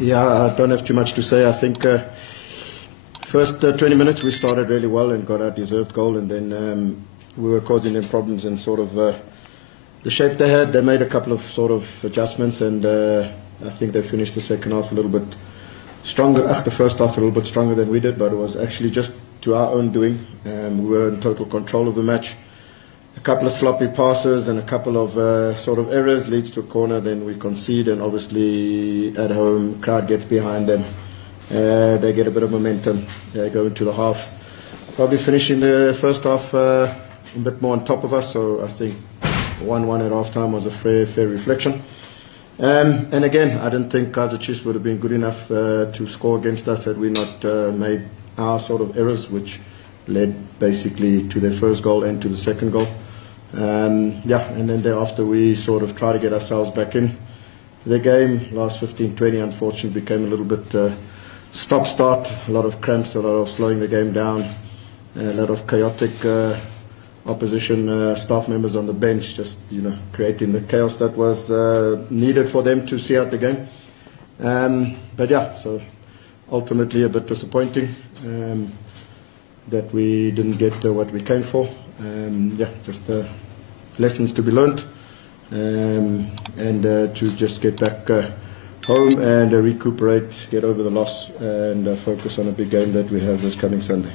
Yeah, I don't have too much to say. I think first 20 minutes we started really well and got our deserved goal, and then we were causing them problems in sort of the shape they had. They made a couple of sort of adjustments, and I think they finished the second half a little bit stronger. The first half a little bit stronger than we did, but it was actually just to our own doing. We were in total control of the match. A couple of sloppy passes and a couple of sort of errors leads to a corner, then we concede, and obviously at home crowd gets behind them. They get a bit of momentum. They go into the half, probably finishing the first half a bit more on top of us. So I think 1-1 at half time was a fair reflection. And again, I didn't think Kaizer Chiefs would have been good enough to score against us had we not made our sort of errors, which led basically to their first goal and to the second goal. And then thereafter we sort of try to get ourselves back in the game. Last 15-20 unfortunately became a little bit stop-start, a lot of cramps, a lot of slowing the game down, a lot of chaotic opposition staff members on the bench, just creating the chaos that was needed for them to see out the game. But yeah, so ultimately a bit disappointing that we didn't get what we came for. Just lessons to be learned, and to just get back home and recuperate, get over the loss, and focus on a big game that we have this coming Sunday.